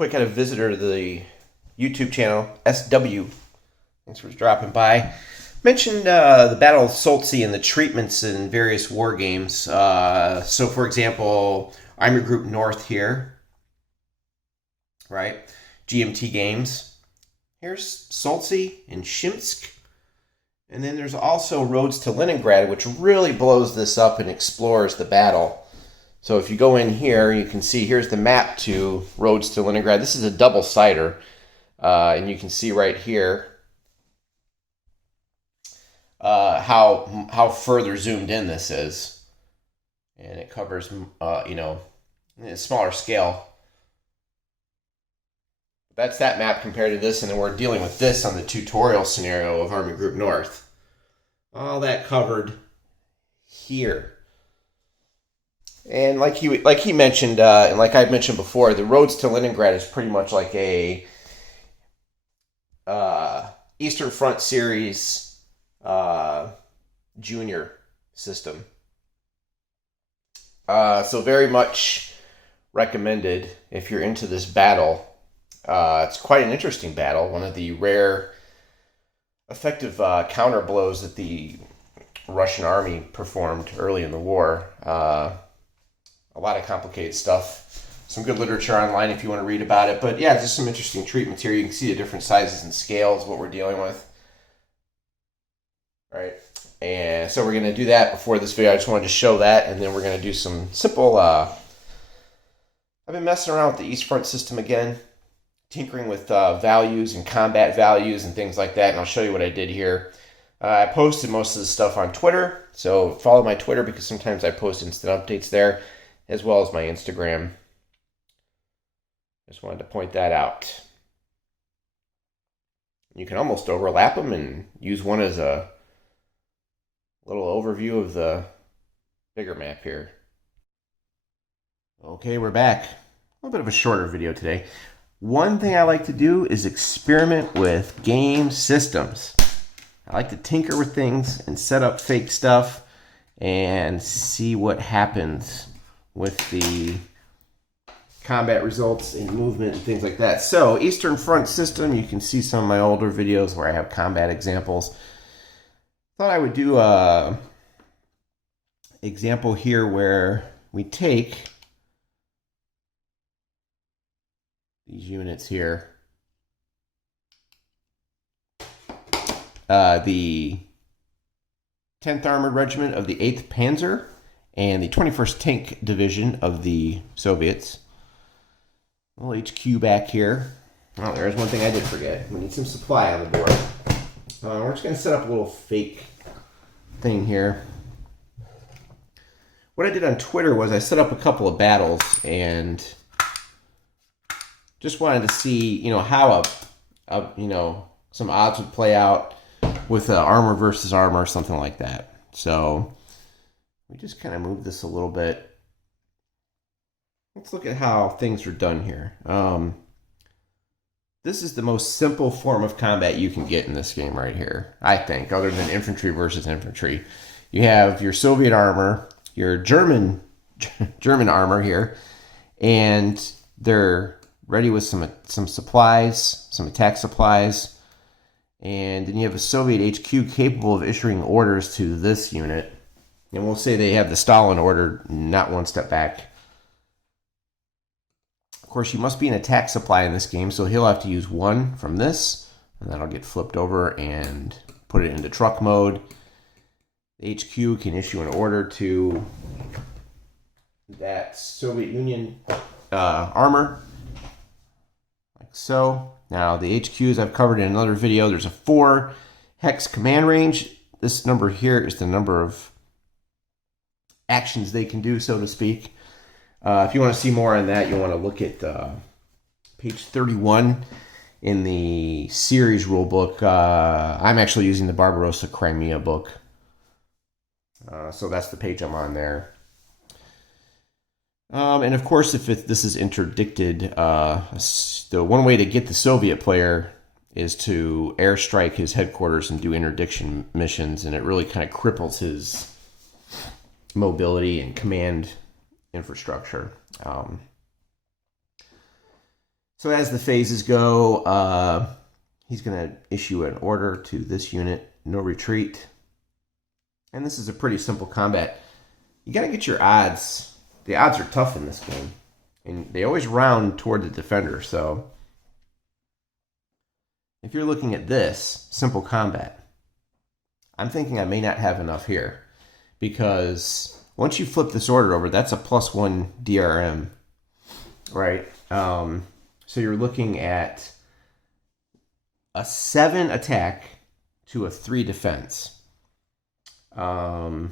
quick, I had a visitor to the YouTube channel, SW. Thanks for dropping by. Mentioned the Battle of Soltzi and the treatments in various war games. So, for example, I'm your group North here, right? GMT games. Here's Soltzi and Shimsk. And then there's also Roads to Leningrad, which really blows this up and explores the battle. So if you go in here, you can see here's the map to Roads to Leningrad. This is a double-sider, and you can see right here how further zoomed in this is, and it covers in a smaller scale. That's that map compared to this, and then we're dealing with this on the tutorial scenario of Army Group North. All that covered here. And like he mentioned, and like I mentioned before, the Roads to Leningrad is pretty much like a Eastern Front Series junior system. So very much recommended if you're into this battle. It's quite an interesting battle. One of the rare effective counter blows that the Russian army performed early in the war. A lot of complicated stuff. Some good literature online if you want to read about it. But yeah, just some interesting treatments here. You can see the different sizes and scales, what we're dealing with. Right. And so we're going to do that before this video. I just wanted to show that. And then we're going to do some simple... I've been messing around with the East Front system again. Tinkering with values and combat values and things like that. And I'll show you what I did here. I posted most of the stuff on Twitter. So follow my Twitter because sometimes I post instant updates there, as well as my Instagram. Just wanted to point that out. You can almost overlap them and use one as a little overview of the bigger map here. Okay, we're back. A little bit of a shorter video today. One thing I like to do is experiment with game systems. I like to tinker with things and set up fake stuff and see what happens with the combat results and movement and things like that. So, Eastern Front system, you can see some of my older videos where I have combat examples. Thought I would do a example here where we take these units here. The 10th Armored Regiment of the 8th Panzer and the 21st Tank Division of the Soviets. A little HQ back here. Oh, there's one thing I did forget. We need some supply on the board. We're just going to set up a little fake thing here. What I did on Twitter was I set up a couple of battles and just wanted to see, how some odds would play out with armor versus armor, something like that. So we just kind of move this a little bit. Let's look at how things are done here. This is the most simple form of combat you can get in this game right here, I think, other than infantry versus infantry. You have your Soviet armor, your German armor here, and they're ready with some supplies, some attack supplies. And then you have a Soviet HQ capable of issuing orders to this unit. And we'll say they have the Stalin order, not one step back. Of course, you must be an attack supply in this game, so he'll have to use one from this, and that'll get flipped over and put it into truck mode. The HQ can issue an order to that Soviet Union armor, like so. Now, the HQs I've covered in another video. There's a 4 hex command range. This number here is the number of actions they can do, so to speak. If you want to see more on that, you'll want to look at page 31 in the series rulebook. I'm actually using the Barbarossa Crimea book. So that's the page I'm on there. And of course, if this is interdicted, the one way to get the Soviet player is to airstrike his headquarters and do interdiction missions, and it really kind of cripples his mobility and command infrastructure. So as the phases go, he's going to issue an order to this unit, no retreat. And this is a pretty simple combat. You got to get your odds. The odds are tough in this game. And they always round toward the defender. So if you're looking at this, simple combat, I'm thinking I may not have enough here. Because once you flip this order over, that's a +1 DRM, right? So you're looking at a 7 attack to a 3 defense. Again,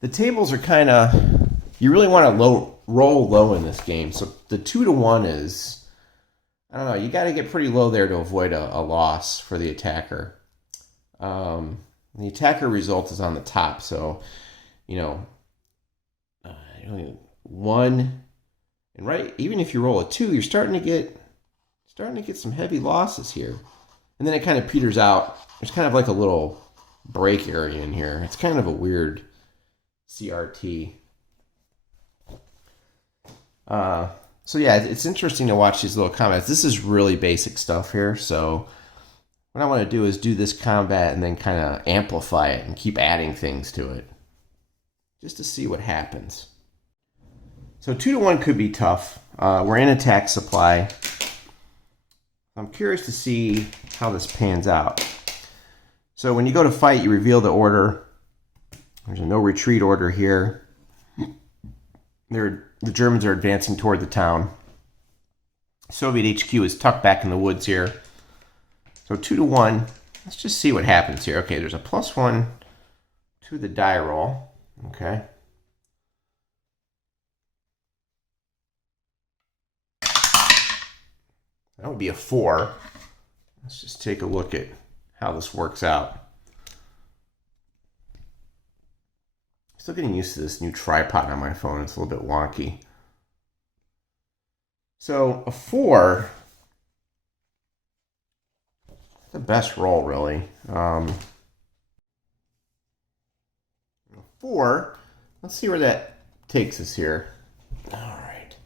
the tables are kind of, you really want to roll low in this game. So the 2-to-1 is, I don't know, you got to get pretty low there to avoid a loss for the attacker. The attacker result is on the top, so, you know, 1, and right, even if you roll a 2, you're starting to get some heavy losses here. And then it kind of peters out. There's kind of like a little break area in here. It's kind of a weird CRT. So yeah, it's interesting to watch these little combats. This is really basic stuff here, so what I want to do is do this combat and then kind of amplify it and keep adding things to it, just to see what happens. So 2-to-1 could be tough. We're in attack supply. I'm curious to see how this pans out. So when you go to fight, you reveal the order. There's a no retreat order here. The Germans are advancing toward the town. Soviet HQ is tucked back in the woods here. So 2-to-1. Let's just see what happens here. Okay, there's a +1 to the die roll. Okay. That would be a 4. Let's just take a look at how this works out. Still getting used to this new tripod on my phone. It's a little bit wonky. So a 4, the best roll really. A 4, let's see where that takes us here. All right.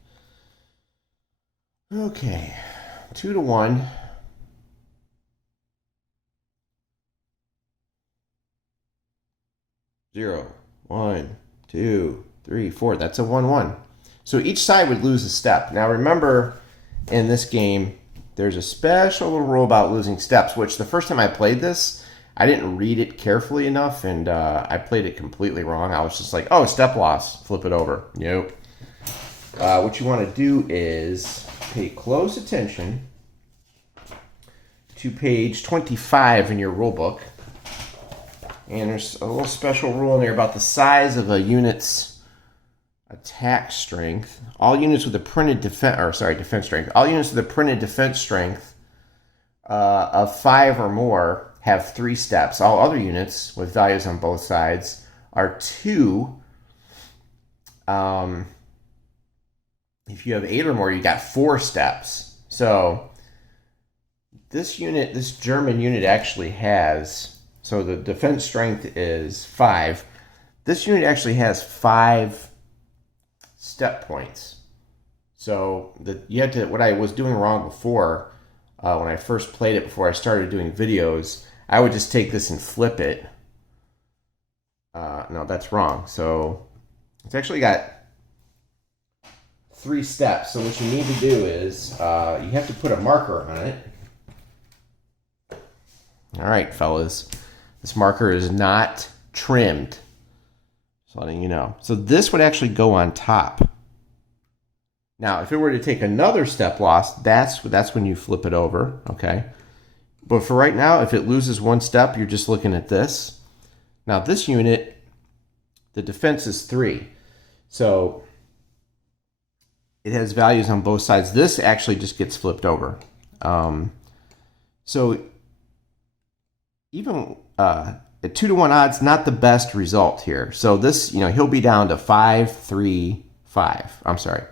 Okay. 2-to-1. Zero, 1, 2, 3, 4. That's a 1-1. So each side would lose a step. Now remember, in this game, there's a special little rule about losing steps, which the first time I played this, I didn't read it carefully enough, and I played it completely wrong. I was just like, oh, step loss, flip it over. Nope. What you want to do is pay close attention to page 25 in your rule book. And there's a little special rule in there about the size of a unit's attack strength. All units with a printed defense strength. All units with a printed defense strength of 5 or more have 3 steps. All other units with values on both sides are 2. If you have 8 or more, you got 4 steps. So this German unit actually has, so the defense strength is 5. This unit actually has 5 step points. So what I was doing wrong before, when I first played it before I started doing videos, I would just take this and flip it. No, that's wrong. So it's actually got 3 steps. So what you need to do is you have to put a marker on it. All right, fellas. This marker is not trimmed. Just letting you know. So this would actually go on top. Now, if it were to take another step loss, that's when you flip it over, okay? But for right now, if it loses 1 step, you're just looking at this. Now, this unit, the defense is 3. So it has values on both sides. This actually just gets flipped over. So even at 2-to-1 odds, not the best result here. So this, he'll be down to 5, 3, 5. I'm sorry.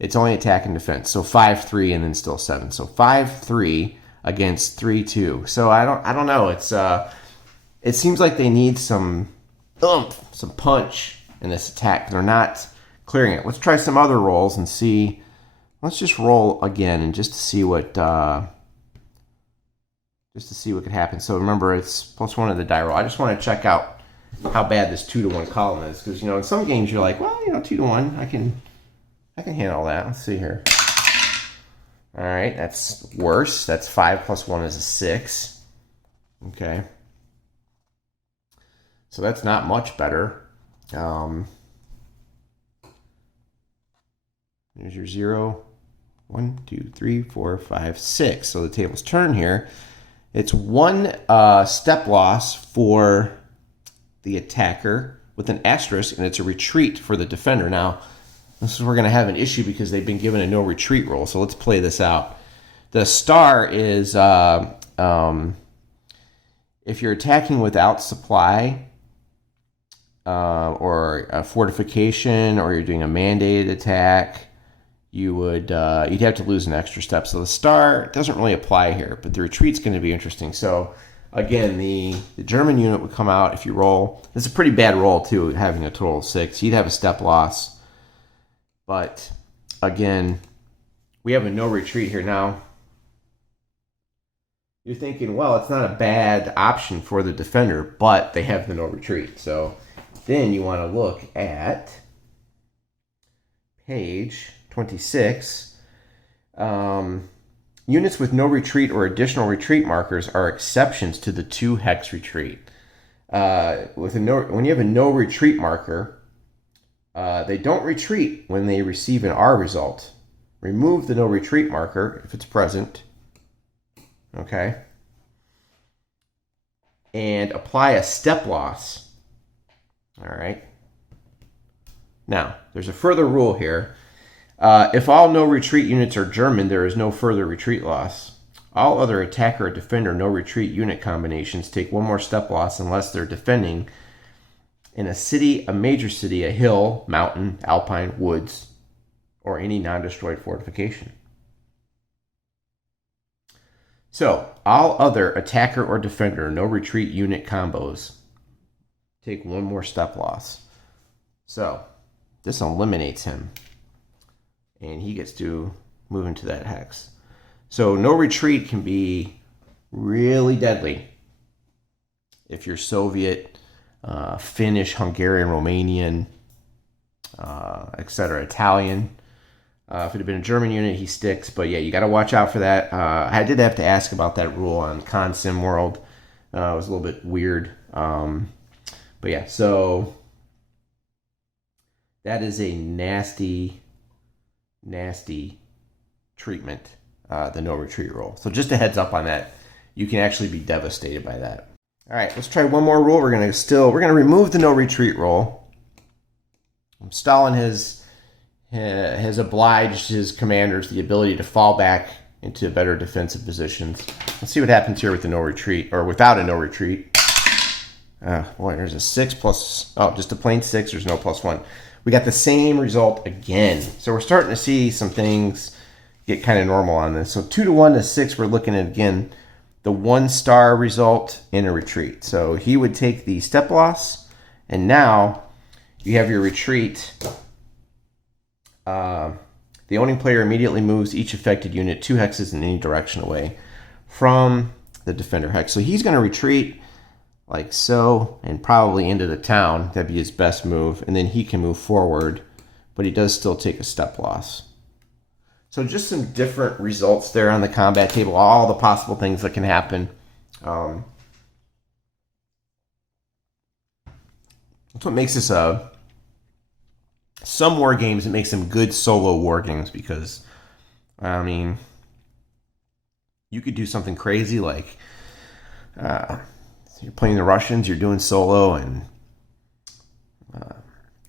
It's only attack and defense. So 5, 3, and then still 7. So 5, 3 against 3, 2. So I don't know. It seems like they need some oomph, some punch in this attack. They're not clearing it. Let's try some other rolls and see. Let's just roll again and just to see what could happen. So remember, it's +1 of the die roll. I just want to check out how bad this 2-to-1 column is, because in some games you're like, well, 2-to-1, I can handle that. Let's see here. All right, that's worse. That's 5 + 1 is a 6. Okay. So that's not much better. There's your 0, 1, 2, 3, 4, 5, 6. So the table's turn here. It's 1 step loss for the attacker with an asterisk, and it's a retreat for the defender. Now, this is where we're going to have an issue because they've been given a no retreat roll. So let's play this out. The star is if you're attacking without supply or a fortification, or you're doing a mandated attack, you'd have to lose an extra step. So the star doesn't really apply here, but the retreat's going to be interesting. So again, the German unit would come out if you roll. It's a pretty bad roll too, having a total of 6. You'd have a step loss. But again, we have a no retreat here now. You're thinking, well, it's not a bad option for the defender, but they have the no retreat. So then you want to look at page 26. Units with no retreat or additional retreat markers are exceptions to the 2-hex retreat. When you have a no retreat marker, they don't retreat when they receive an R result. Remove the no retreat marker if it's present. Okay. And apply a step loss. All right. Now, there's a further rule here. If all no retreat units are German, there is no further retreat loss. All other attacker or defender no retreat unit combinations take 1 more step loss unless they're defending in a city, a major city, a hill, mountain, alpine, woods, or any non-destroyed fortification. So, all other attacker or defender no retreat unit combos take 1 more step loss. So, this eliminates him, and he gets to move into that hex. So no retreat can be really deadly if you're Soviet, Finnish, Hungarian, Romanian, etc., Italian. If it had been a German unit, he sticks. But yeah, you got to watch out for that. I did have to ask about that rule on Consim World. It was a little bit weird. But yeah, so that is a nasty treatment, the no retreat rule. So just a heads up on that. You can actually be devastated by that. All right, let's try one more rule. We're gonna remove the no retreat rule. Stalin has obliged his commanders the ability to fall back into better defensive positions. Let's see what happens here with the no retreat, or without a no retreat. Boy, there's a 6 plus, just a plain 6. There's no +1. We got the same result again. So we're starting to see some things get kind of normal on this. So 2-to-1 to 6, we're looking at, again, the 1-star result in a retreat. So he would take the step loss, and now you have your retreat. The owning player immediately moves each affected unit 2 hexes in any direction away from the defender hex. So he's going to retreat like so, and probably into the town. That'd be his best move, and then he can move forward, but he does still take a step loss. So just some different results there on the combat table, all the possible things that can happen. That's what makes this some war games, it makes them good solo war games, because, I mean, you could do something crazy like, you're playing the Russians, you're doing solo, and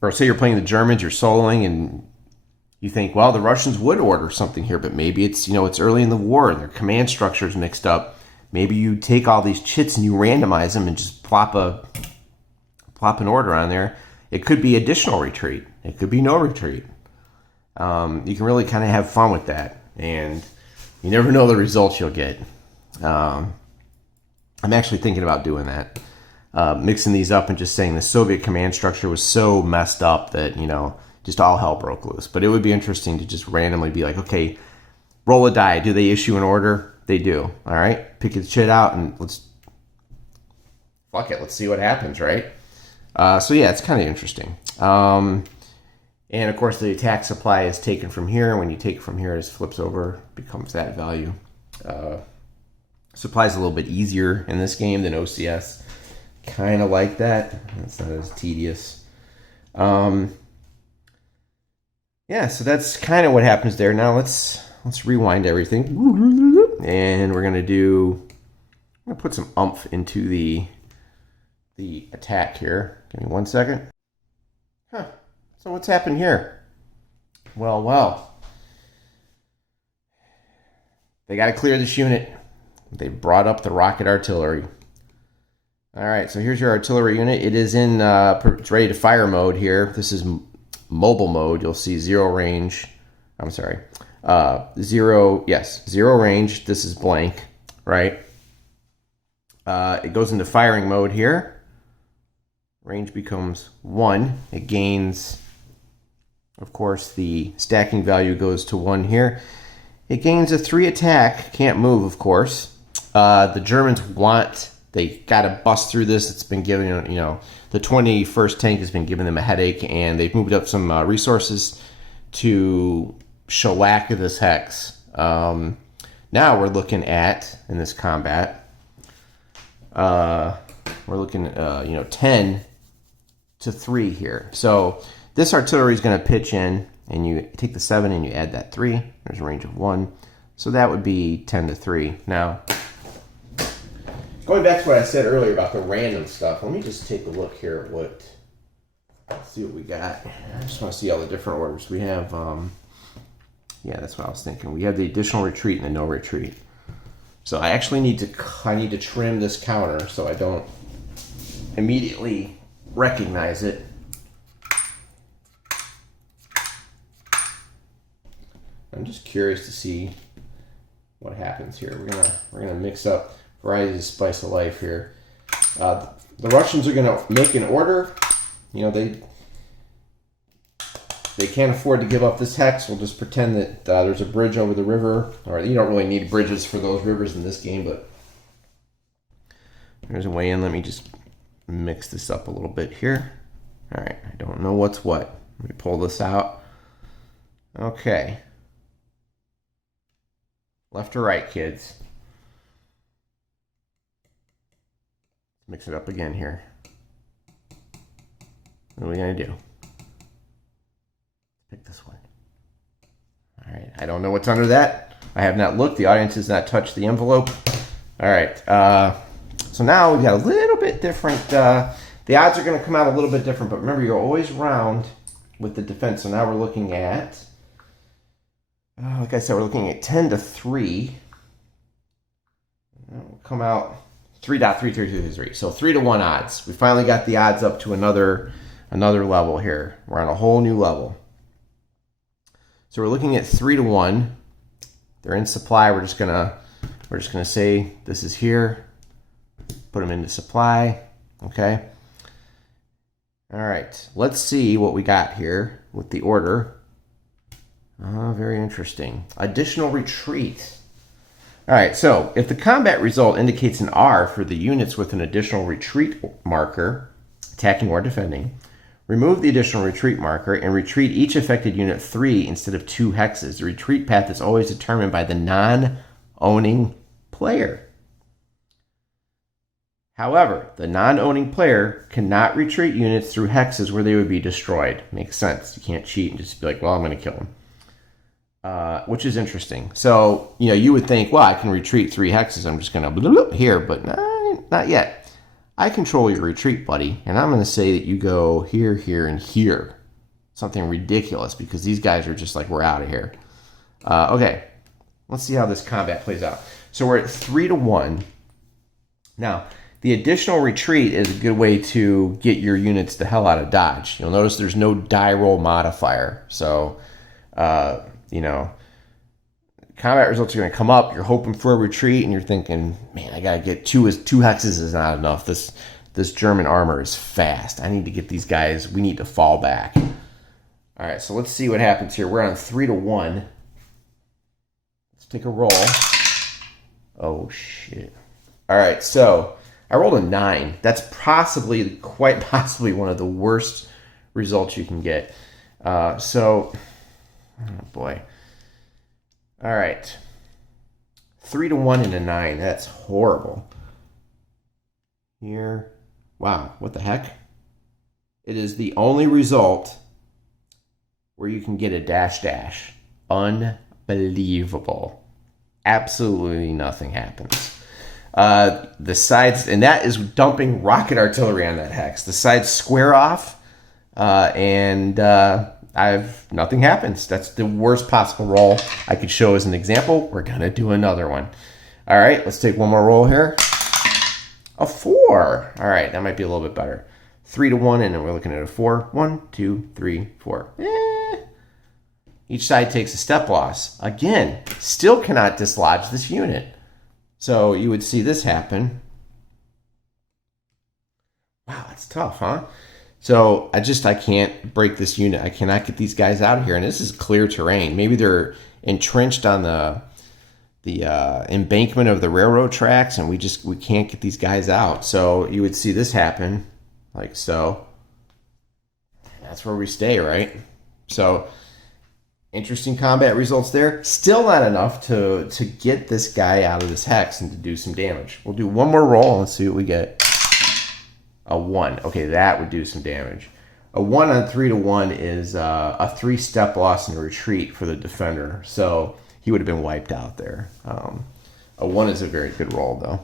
or say you're playing the Germans, you're soloing, and you think, well, the Russians would order something here, but maybe it's, it's early in the war and their command structure's mixed up. Maybe you take all these chits and you randomize them and just plop an order on there. It could be additional retreat. It could be no retreat. You can really kind of have fun with that, and you never know the results you'll get. I'm actually thinking about doing that, mixing these up and just saying the Soviet command structure was so messed up that, just all hell broke loose. But it would be interesting to just randomly be like, okay, roll a die. Do they issue an order? They do. All right, pick your shit out and let's see what happens, right? So yeah, it's kind of interesting. And of course, the attack supply is taken from here. When you take it from here, it just flips over, becomes that value. Supply is a little bit easier in this game than OCS. Kind of like that. It's not as tedious. Yeah, so that's kind of what happens there. Now let's rewind everything, and we're gonna put some oomph into the attack here. Give me 1 second. Huh. So what's happened here? Well. They got to clear this unit. They brought up the rocket artillery. All right, so here's your artillery unit. It is in it's ready to fire mode here. This is mobile mode. You'll see zero range. I'm sorry. Zero range. This is blank, right? It goes into firing mode here. Range becomes 1. It gains, of course, the stacking value goes to 1 here. It gains a 3 attack. Can't move, of course. The Germans they got to bust through this. It's been giving, the 21st tank has been giving them a headache, and they've moved up some resources to shellac this hex. Now we're looking at, in this combat, we're looking at, 10 to 3 here. So this artillery is going to pitch in, and you take the 7 and you add that 3. There's a range of 1. So that would be 10 to 3. Now, going back to what I said earlier about the random stuff, let me just take a look here at see what we got. I just want to see all the different orders. We have, yeah, that's what I was thinking. We have the additional retreat and the no retreat. So I actually need to trim this counter so I don't immediately recognize it. I'm just curious to see what happens here. We're gonna mix up varieties of spice of life here. The Russians are gonna make an order. They can't afford to give up this hex. We'll just pretend that there's a bridge over the river. Or you don't really need bridges for those rivers in this game, but there's a way in. Let me just mix this up a little bit here. All right, I don't know what's what. Let me pull this out. Okay. Left or right, kids? Mix it up again here. What are we going to do? Pick this one. All right. I don't know what's under that. I have not looked. The audience has not touched the envelope. All right. So now we've got a little bit different. The odds are going to come out a little bit different, but remember, you're always round with the defense. So now we're looking at, like I said, we're looking at 10 to 3. It'll come out 3.3333. So 3 to 1 odds. We finally got the odds up to another level here. We're on a whole new level. So we're looking at 3 to 1. They're in supply. We're just gonna say this is here. Put them into supply. Okay. All right. Let's see what we got here with the order. Very interesting. Additional retreat. All right, so if the combat result indicates an R for the units with an additional retreat marker, attacking or defending, remove the additional retreat marker and retreat each affected unit 3 instead of 2 hexes. The retreat path is always determined by the non-owning player. However, the non-owning player cannot retreat units through hexes where they would be destroyed. Makes sense. You can't cheat and just be like, well, I'm going to kill them. Which is interesting. So, you would think, well, I can retreat 3 hexes. I'm just going to here, but not yet. I control your retreat, buddy, and I'm going to say that you go here, here, and here. Something ridiculous, because these guys are just like, we're out of here. Okay, let's see how this combat plays out. So we're at 3 to 1. Now, the additional retreat is a good way to get your units the hell out of Dodge. You'll notice there's no die roll modifier. So, combat results are going to come up. You're hoping for a retreat, and you're thinking, man, I got to get 2 hexes is not enough. This German armor is fast. I need to get these guys. We need to fall back. All right, so let's see what happens here. We're on 3 to 1. Let's take a roll. Oh, shit. All right, so I rolled a 9. That's quite possibly one of the worst results you can get. Oh boy. All right. 3 to 1 and a 9. That's horrible. Here. Wow, what the heck? It is the only result where you can get a dash dash. Unbelievable. Absolutely nothing happens. The sides, and that is dumping rocket artillery on that hex. The sides square off, and nothing happens. That's the worst possible roll I could show as an example. We're gonna do another one. All right, let's take one more roll here. A 4. All right, that might be a little bit better. 3 to 1, and then we're looking at a 4. 1, 2, 3, 4. Each side takes a step loss. Again, still cannot dislodge this unit. So you would see this happen. Wow, that's tough, huh? So I can't break this unit. I cannot get these guys out of here. And this is clear terrain. Maybe they're entrenched on the embankment of the railroad tracks, and we can't get these guys out. So you would see this happen, like so. That's where we stay, right? So interesting combat results there. Still not enough to get this guy out of this hex and to do some damage. We'll do one more roll and see what we get. A 1. Okay, that would do some damage. A 1 on 3 to 1 is a 3-step loss and retreat for the defender. So he would have been wiped out there. A 1 is a very good roll, though.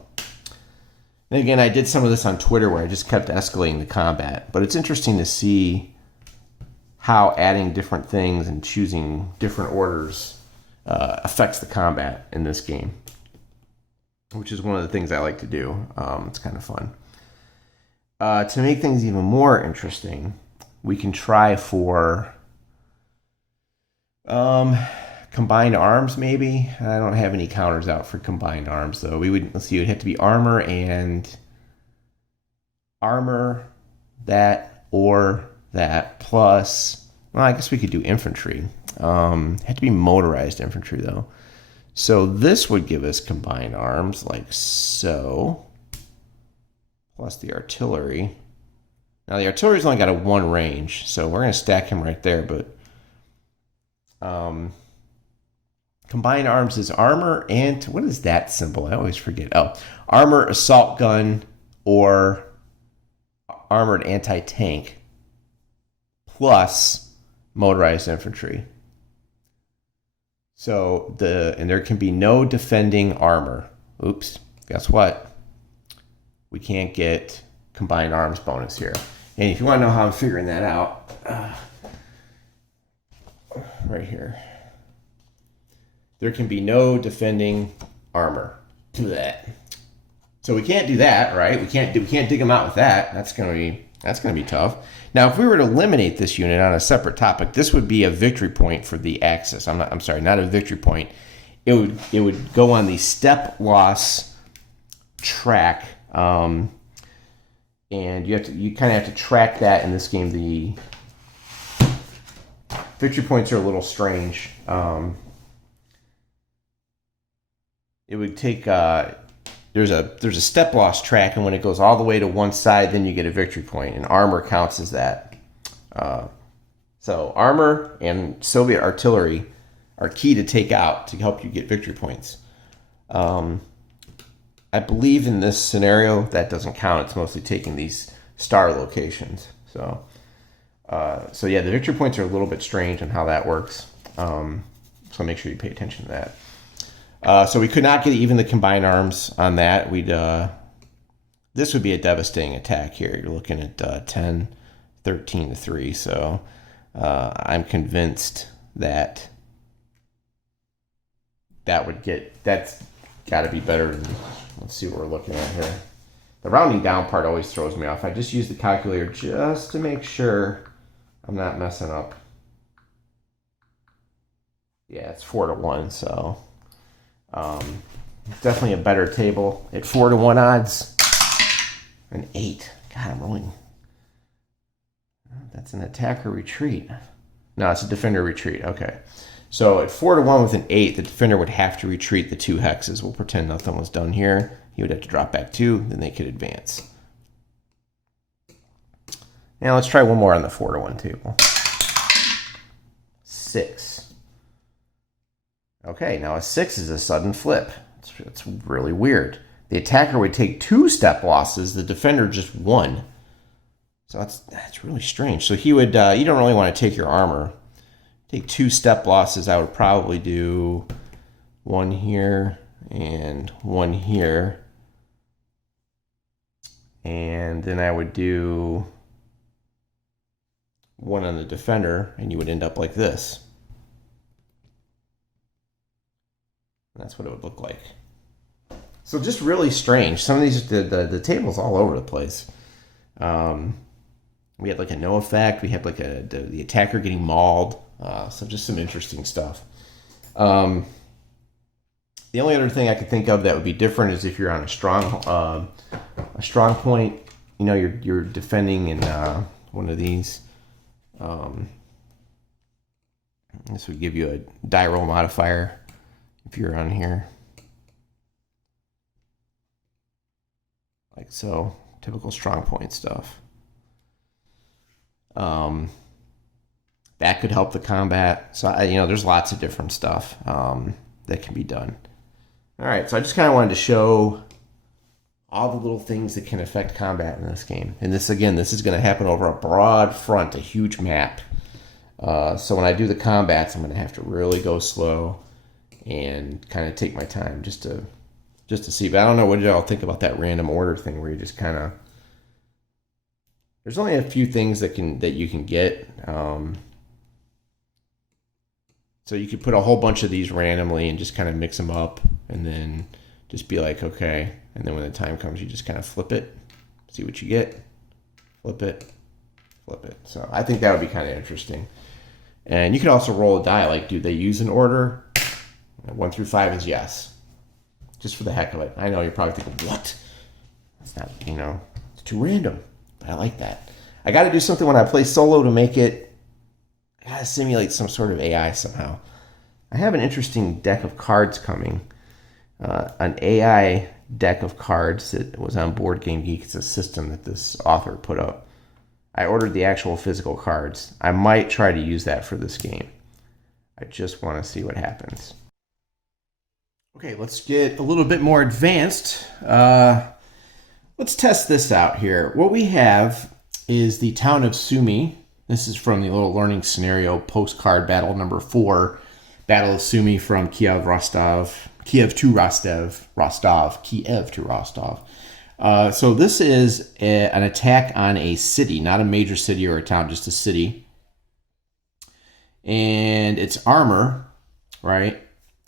And again, I did some of this on Twitter where I just kept escalating the combat. But it's interesting to see how adding different things and choosing different orders affects the combat in this game, which is one of the things I like to do. It's kind of fun. To make things even more interesting, we can try for combined arms, maybe. I don't have any counters out for combined arms, though. Let's see, it would have to be armor and armor, that, or that, plus, well, I guess we could do infantry. Had to be motorized infantry, though. So this would give us combined arms, like so, plus the artillery. Now, the artillery's only got a 1 range, so we're going to stack him right there, but combined arms is armor and, what is that symbol? I always forget. Oh, armor, assault gun, or armored anti-tank, plus motorized infantry. So and there can be no defending armor. Oops, guess what? We can't get combined arms bonus here. And if you want to know how I'm figuring that out, right here. There can be no defending armor. Do that. So we can't do that, right? We can't dig them out with that. That's gonna be tough. Now, if we were to eliminate this unit on a separate topic, this would be a victory point for the Axis. I'm sorry, not a victory point. It would go on the step loss track, and you kind of have to track that in this game. The victory points are a little strange. It would take there's a step loss track, and when it goes all the way to one side, then you get a victory point, and armor counts as that. So armor and Soviet artillery are key to take out to help you get victory points. I believe in this scenario that doesn't count. It's mostly taking these star locations. So yeah, the victory points are a little bit strange on how that works. So make sure you pay attention to that. So we could not get even the combined arms on that. This would be a devastating attack here. You're looking at 10, 13 to 3. So I'm convinced that's got to be better than, let's see what we're looking at here. The rounding down part always throws me off. I just use the calculator just to make sure I'm not messing up. Yeah, it's 4 to 1, so definitely a better table at 4 to 1 odds. An 8. God, I'm rolling. That's an attack or retreat. No, it's a defender retreat. Okay. So at 4-1 with an 8, the defender would have to retreat the 2 hexes. We'll pretend nothing was done here. He would have to drop back 2, then they could advance. Now let's try one more on the 4-1 table. 6. Okay, now a 6 is a sudden flip. It's really weird. The attacker would take 2 step losses, the defender just 1. So that's really strange. So he would, you don't really want to take your armor. Take 2 step losses. I would probably do 1 here and 1 here. And then I would do 1 on the defender, and you would end up like this. That's what it would look like. So just really strange. Some of these, the table's all over the place. We had like a no effect. We had like the attacker getting mauled. So just some interesting stuff. The only other thing I could think of that would be different is if you're on a strong point. You know, you're defending in one of these. This would give you a die roll modifier if you're on here. Like so, typical strong point stuff. That could help the combat. So, there's lots of different stuff that can be done. All right, so I just kind of wanted to show all the little things that can affect combat in this game. And this is going to happen over a broad front, a huge map. So when I do the combats, I'm going to have to really go slow and kind of take my time just to see. But I don't know, what did y'all think about that random order thing where you just kind of... There's only a few things that you can get. So you could put a whole bunch of these randomly and just kind of mix them up and then just be like, okay. And then when the time comes, you just kind of flip it, see what you get, flip it, flip it. So I think that would be kind of interesting. And you could also roll a die, like, do they use an order? 1 through 5 is yes. Just for the heck of it. I know you're probably thinking, what? It's not, it's too random. But I like that. I got to do something when I play solo to make it, I got to simulate some sort of AI somehow. I have an interesting deck of cards coming. An AI deck of cards that was on Board Game Geek. It's a system that this author put up. I ordered the actual physical cards. I might try to use that for this game. I just want to see what happens. Okay, let's get a little bit more advanced. Let's test this out here. What we have is the town of Sumy. This is from the little learning scenario postcard battle number 4. Battle of Sumy from Kiev to Rostov. So this is an attack on a city, not a major city or a town, just a city. And its armor, right?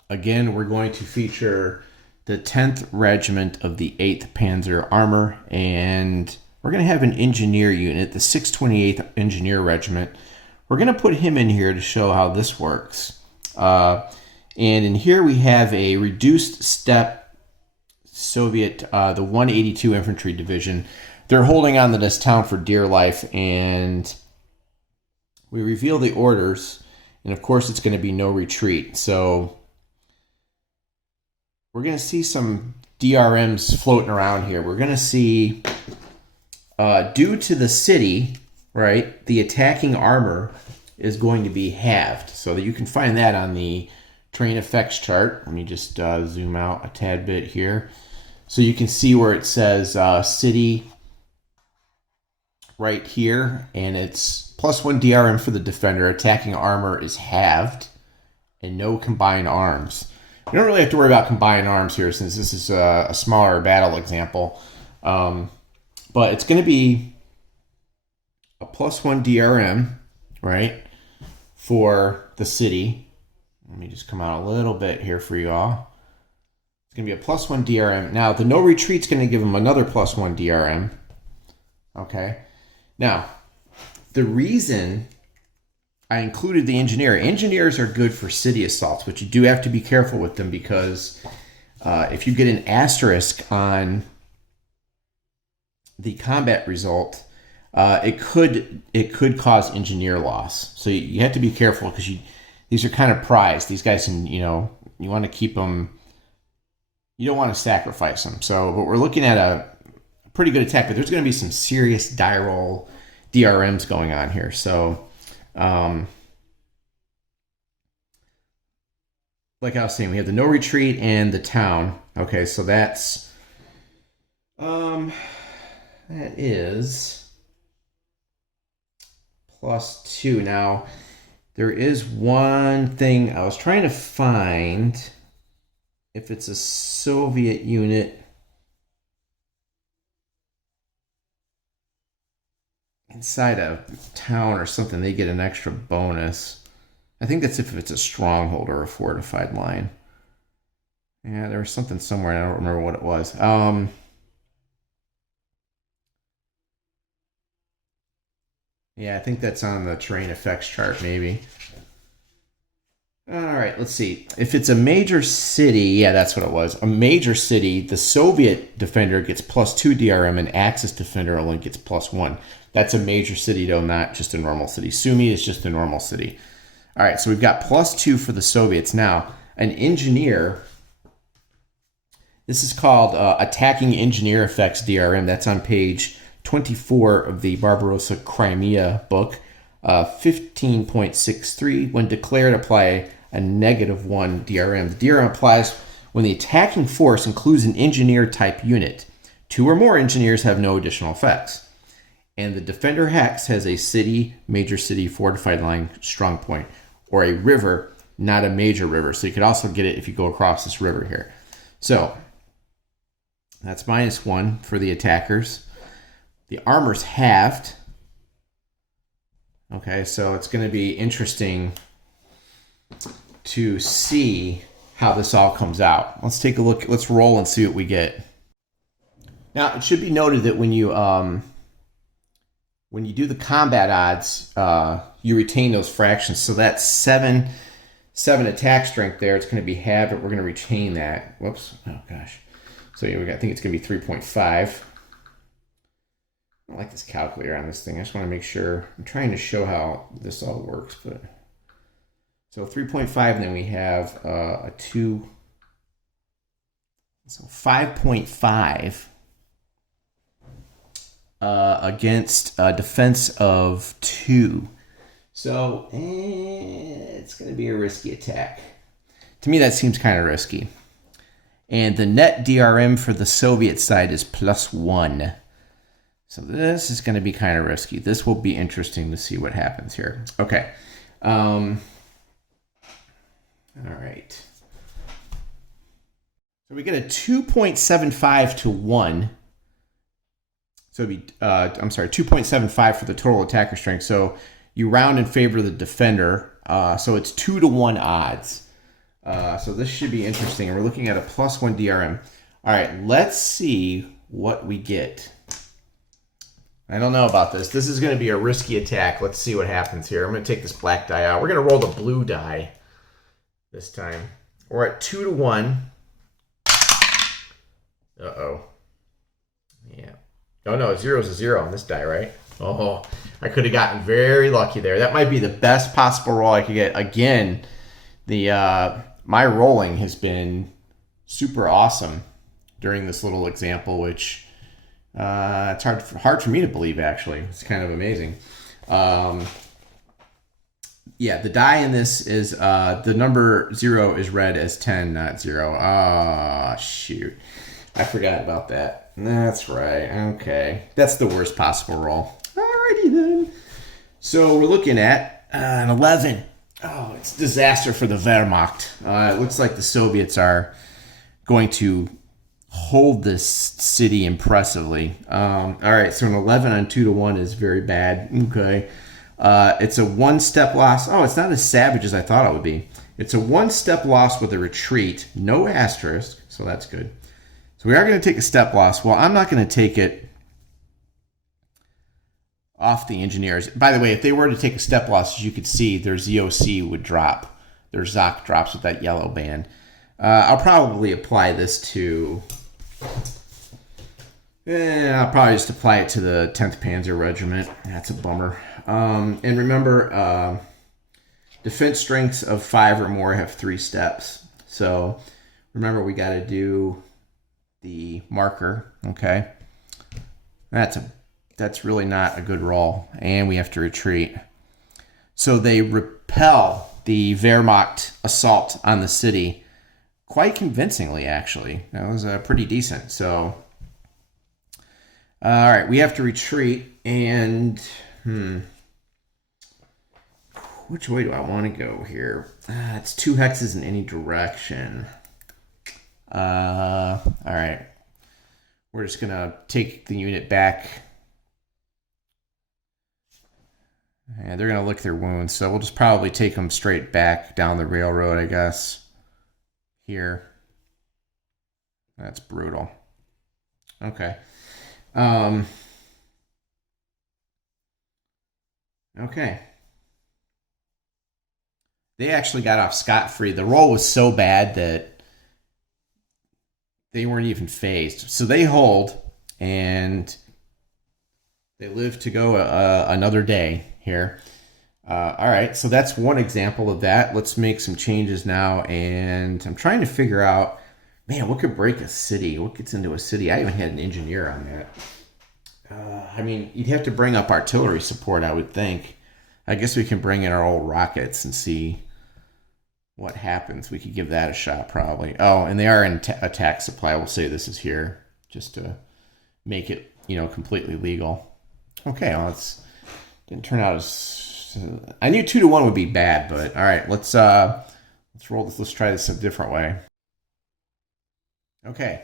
Again, we're going to feature the 10th Regiment of the 8th Panzer Armor, and we're going to have an engineer unit, the 628th Engineer Regiment. We're going to put him in here to show how this works. And in here we have a reduced step Soviet, the 182 Infantry Division. They're holding on to this town for dear life, and we reveal the orders, and of course it's going to be no retreat. So we're going to see some DRMs floating around here. We're going to see, due to the city, right, the attacking armor is going to be halved. So that you can find that on the terrain effects chart. Let me just zoom out a tad bit here. So you can see where it says city right here, and it's +1 DRM for the defender. Attacking armor is halved, and no combined arms. We don't really have to worry about combined arms here since this is a smaller battle example. But it's going to be a +1 DRM, right, for the city. Let me just come out a little bit here for you all. It's going to be a +1 DRM. Now, the no retreat's going to give them another +1 DRM. Okay. Now, the reason I included the engineers are good for city assaults, but you do have to be careful with them because if you get an asterisk on the combat result, it could cause engineer loss. So you have to be careful because these are kind of prized. These guys, you want to keep them. You don't want to sacrifice them. So, but we're looking at a pretty good attack, but there's going to be some serious die roll DRMs going on here. So, like I was saying, we have the no retreat and the town. Okay, so that is +2. Now, there is one thing I was trying to find if it's a Soviet unit inside a town or something, they get an extra bonus. I think that's if it's a stronghold or a fortified line. Yeah, there was something somewhere, and I don't remember what it was. Yeah, I think that's on the terrain effects chart, maybe. All right, let's see. If it's a major city, yeah, that's what it was. A major city, the Soviet defender gets +2 DRM, and Axis defender only gets +1. That's a major city, though, not just a normal city. Sumy is just a normal city. All right, so we've got +2 for the Soviets. Now, an engineer, this is called Attacking Engineer Effects DRM. That's on page 24 of the Barbarossa Crimea book. 15.63, when declared, apply a -1 DRM. The DRM applies when the attacking force includes an engineer type unit. 2 or more engineers have no additional effects. And the defender hex has a city, major city, fortified line, strong point, or a river, not a major river. So you could also get it if you go across this river here. So that's -1 for the attackers. The armor's halved. Okay, so it's going to be interesting to see how this all comes out. Let's take a look. Let's roll and see what we get. Now, it should be noted that when you do the combat odds, you retain those fractions. So that's 7 attack strength there. It's going to be halved, but we're going to retain that. Whoops. Oh, gosh. So yeah, I think it's going to be 3.5. I don't like this calculator on this thing. I just want to make sure. I'm trying to show how this all works, but so 3.5, and then we have a 2. So 5.5 against a defense of 2. So it's going to be a risky attack. To me, that seems kind of risky. And the net DRM for the Soviet side is +1. So this is going to be kind of risky. This will be interesting to see what happens here. Okay. All right. So we get a 2.75 to 1. So it'd be, 2.75 for the total attacker strength. So you round in favor of the defender. So it's 2 to 1 odds. So this should be interesting. We're looking at a +1 DRM. All right, let's see what we get. I don't know about this. This is going to be a risky attack. Let's see what happens here. I'm going to take this black die out. We're going to roll the blue die this time. We're at 2 to 1. Uh-oh. Yeah. Oh, no, 0 is a 0 on this die, right? Oh, I could have gotten very lucky there. That might be the best possible roll I could get. Again, my rolling has been super awesome during this little example, which it's hard for me to believe, actually. It's kind of amazing. Yeah, the die in this is the number 0 is read as 10, not 0. Ah, shoot. I forgot about that. That's right. Okay. That's the worst possible roll. Alrighty then. So we're looking at an 11. Oh, it's a disaster for the Wehrmacht. It looks like the Soviets are going to hold this city impressively. All right, so an 11 on 2 to 1 is very bad. Okay. It's a 1-step loss. Oh, it's not as savage as I thought it would be. It's a 1-step loss with a retreat. No asterisk, so that's good. So we are going to take a step loss. Well, I'm not going to take it off the engineers. By the way, if they were to take a step loss, as you could see, their ZOC would drop. Their ZOC drops with that yellow band. I'll probably apply this to I'll probably just apply it to the 10th Panzer Regiment. That's a bummer. And remember, defense strengths of 5 or more have 3 steps. So remember, we got to do the marker. Okay, that's really not a good roll, and we have to retreat. So they repel the Wehrmacht assault on the city quite convincingly, actually. That was pretty decent. So, all right, we have to retreat, and which way do I want to go here? It's 2 hexes in any direction. All right. We're just going to take the unit back. And they're going to lick their wounds, so we'll just probably take them straight back down the railroad, I guess. Here. That's brutal. Okay. Okay. They actually got off scot-free. The roll was so bad that they weren't even phased. So they hold, and they live to go another day here. All right, so that's one example of that. Let's make some changes now, and I'm trying to figure out, man, what could break a city? What gets into a city? I even had an engineer on that. I mean, you'd have to bring up artillery support, I would think. I guess we can bring in our old rockets and see what happens. We could give that a shot, probably. Oh, and they are in attack supply. We'll say this is here, just to make it, completely legal. Okay, well, didn't turn out as... I knew 2 to 1 would be bad, but all right, let's roll this. Let's try this a different way. Okay,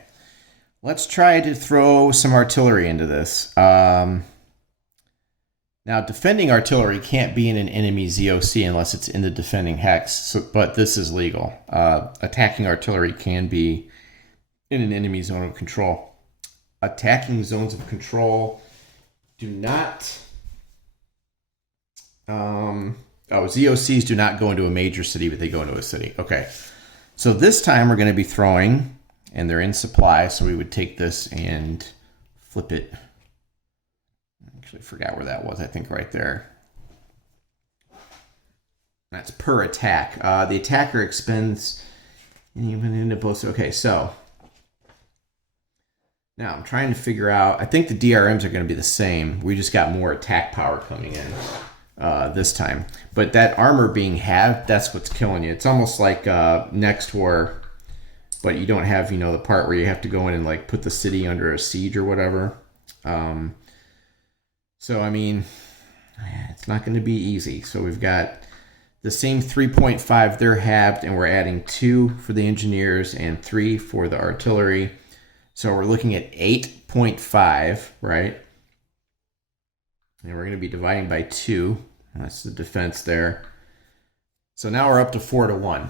let's try to throw some artillery into this. Now, defending artillery can't be in an enemy ZOC unless it's in the defending hex, but this is legal. Attacking artillery can be in an enemy zone of control. Attacking zones of control do not... ZOCs do not go into a major city, but they go into a city. Okay, so this time we're going to be throwing, and they're in supply, so we would take this and flip it. Actually, forgot where that was. I think right there. That's per attack. The attacker expends even into both. Okay, so now I'm trying to figure out. I think the DRMs are going to be the same. We just got more attack power coming in this time. But that armor being halved, that's what's killing you. It's almost like Next War, but you don't have the part where you have to go in and like put the city under a siege or whatever. So, I mean, it's not going to be easy. So we've got the same 3.5 they're halved, and we're adding 2 for the engineers and 3 for the artillery. So we're looking at 8.5, right? And we're going to be dividing by 2. That's the defense there. So now we're up to 4 to 1.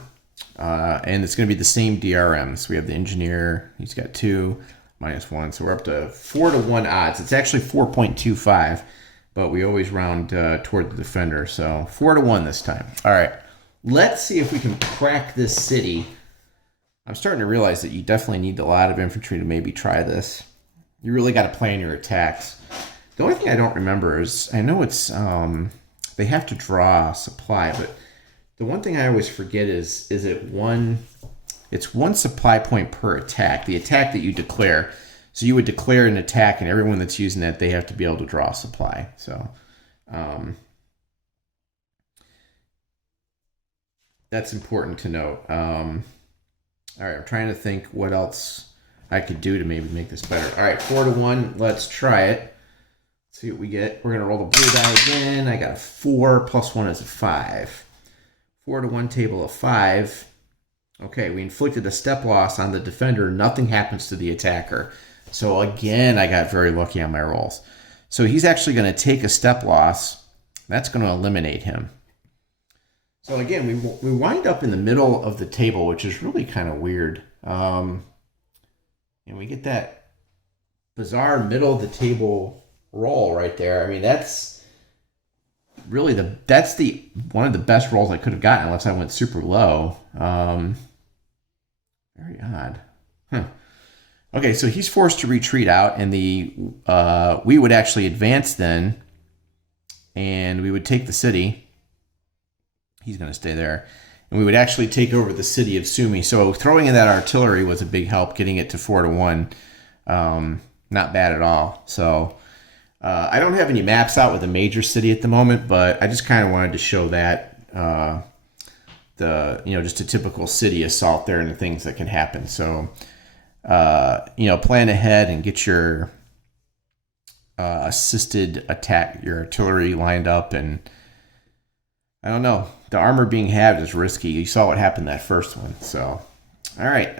And it's going to be the same DRMs. We have the engineer. He's got 2. -1, so we're up to 4 to 1 odds. It's actually 4.25, but we always round toward the defender, so 4 to 1 this time. All right, let's see if we can crack this city. I'm starting to realize that you definitely need a lot of infantry to maybe try this. You really got to plan your attacks. The only thing I don't remember is, I know it's they have to draw supply, but the one thing I always forget is it's 1 supply point per attack, the attack that you declare. So you would declare an attack, and everyone that's using that, they have to be able to draw supply. So that's important to note. All right, I'm trying to think what else I could do to maybe make this better. All right, 4 to 1. Let's try it. Let's see what we get. We're going to roll the blue die again. I got a 4, +1 is a 5. 4 to 1 table of 5. Okay, we inflicted a step loss on the defender. Nothing happens to the attacker. So again, I got very lucky on my rolls. So he's actually going to take a step loss. That's going to eliminate him. So again, we wind up in the middle of the table, which is really kind of weird. And we get that bizarre middle of the table roll right there. I mean, that's really one of the best rolls I could have gotten, unless I went super low. Very odd. Huh. Okay, so he's forced to retreat out, and we would actually advance then, and we would take the city. He's going to stay there. And we would actually take over the city of Sumi. So throwing in that artillery was a big help, getting it to 4-1. Not bad at all. So I don't have any maps out with a major city at the moment, but I just kind of wanted to show that just a typical city assault there and the things that can happen. So plan ahead and get your assisted attack, your artillery lined up, and I don't know. The armor being halved is risky. You saw what happened that first one. So, all right,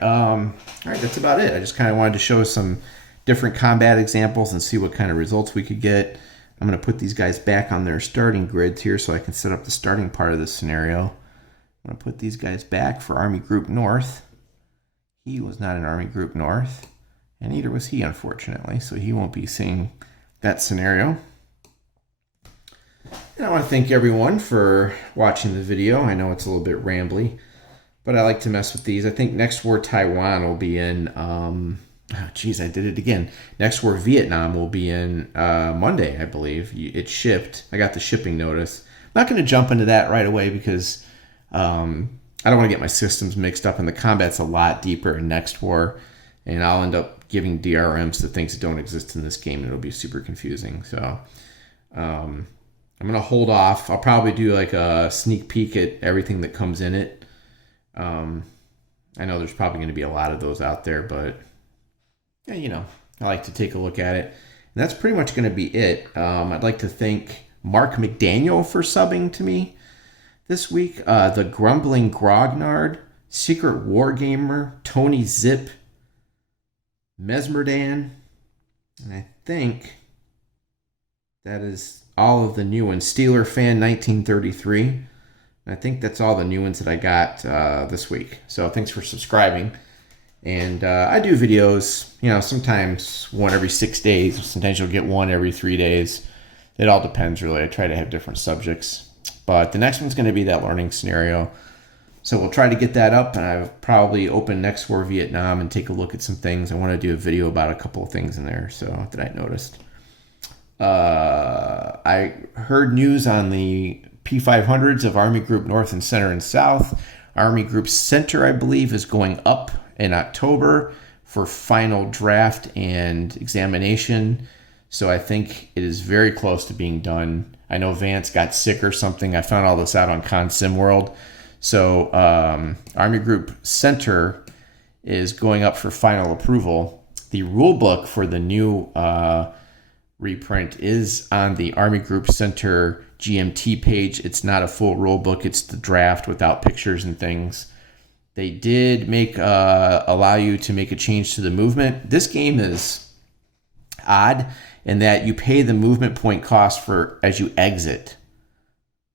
that's about it. I just kind of wanted to show some different combat examples and see what kind of results we could get. I'm going to put these guys back on their starting grids here so I can set up the starting part of this scenario. I'm going to put these guys back for Army Group North. He was not in Army Group North, and neither was he, unfortunately, so he won't be seeing that scenario. And I want to thank everyone for watching the video. I know it's a little bit rambly, but I like to mess with these. I think Next War Taiwan will be in, I did it again. Next War Vietnam will be in Monday, I believe. It shipped. I got the shipping notice. I'm not going to jump into that right away because I don't want to get my systems mixed up, and the combat's a lot deeper in Next War, and I'll end up giving DRMs to things that don't exist in this game, and it'll be super confusing. So I'm going to hold off. I'll probably do like a sneak peek at everything that comes in it. I know there's probably going to be a lot of those out there, but yeah, I like to take a look at it. And that's pretty much going to be it. I'd like to thank Mark McDaniel for subbing to me this week. The Grumbling Grognard, Secret Wargamer, Tony Zip, Mesmerdan, and I think that is all of the new ones. Steeler Fan 1933. And I think that's all the new ones that I got this week. So thanks for subscribing. And I do videos, sometimes one every 6 days. Sometimes you'll get one every 3 days. It all depends, really. I try to have different subjects. But the next one's going to be that learning scenario. So we'll try to get that up, and I'll probably open Next War Vietnam and take a look at some things. I want to do a video about a couple of things in there that I noticed. I heard news on the P500s of Army Group North and Center and South. Army Group Center, I believe, is going up in October for final draft and examination. So I think it is very close to being done. I know Vance got sick or something. I found all this out on Consim World. So Army Group Center is going up for final approval. The rule book for the new reprint is on the Army Group Center GMT page. It's not a full rule book. It's the draft without pictures and things. They did allow you to make a change to the movement. This game is odd in that you pay the movement point cost as you exit.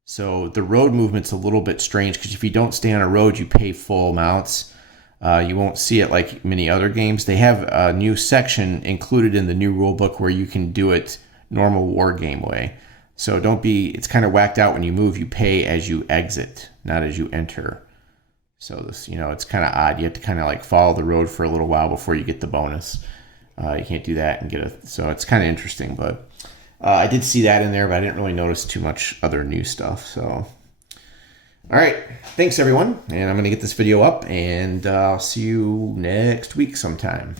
So the road movement's a little bit strange because if you don't stay on a road, you pay full amounts. You won't see it like many other games. They have a new section included in the new rulebook where you can do it normal war game way. So it's kind of whacked out when you move. You pay as you exit, not as you enter. So this, it's kind of odd. You have to kind of like follow the road for a little while before you get the bonus. You can't do that and so it's kind of interesting, but I did see that in there, but I didn't really notice too much other new stuff. So, all right. Thanks everyone. And I'm going to get this video up and I'll see you next week sometime.